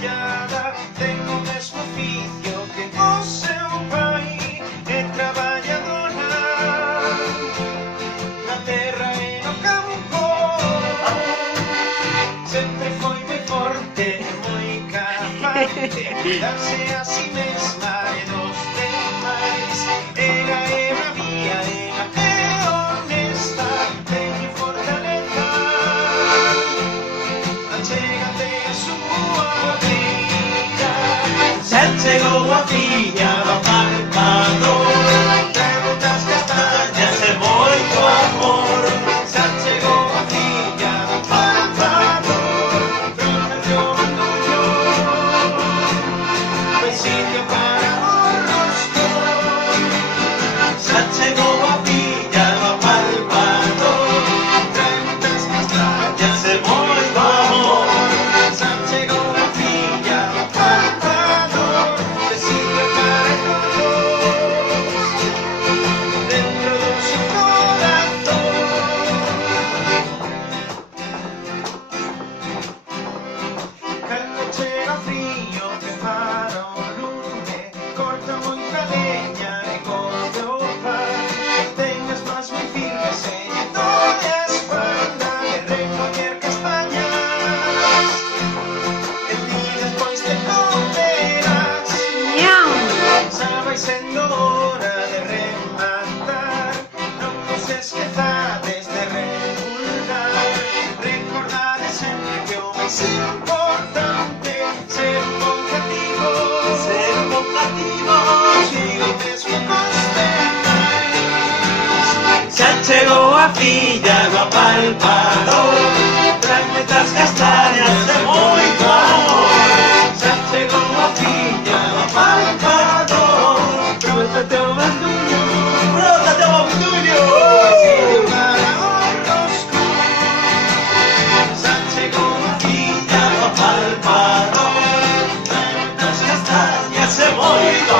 follada. Tengo o mesmo oficio que o seu pai, é traballadora na terra e no campo. Sempre foi moi forte e moi capaz de cuidarse a si mesma e dos demais. Ela é bravía, ela é honesta, teñe fortaleza. Achégate a súa vida. Xa chegou a filla do palpador, trae moitas castañas e moito amor. Xa chegou a filla do palpador, frótate o bandullo, beixiño para o rostro. Xa chegou a filla do palpador, trae moitas castañas e moito amor. Xa chegou a filla do palpador, beixiño para todos, dentro do seu corazón. Cando chega o frío que para o lume, corta moita leña e coce o pan. Ten as mans moi firmes e lle doe a espalda de recoller castañas. E ti despois te comerás. Xa vai sendo hora de rematar, non vos esquezades de regular. Recordade sempre que o máis importante ser un bon cativo, ser un bon cativo. Sigo mesmo cos demais. Xa chegou a filla do palpador, trae moitas castañas e moito amor. Xa chegou a filla do palpador, frótate o bandullo, frótate o bandullo, beixiño para o rostro. Xa chegou a filla do palpador, trae moitas castañas e moito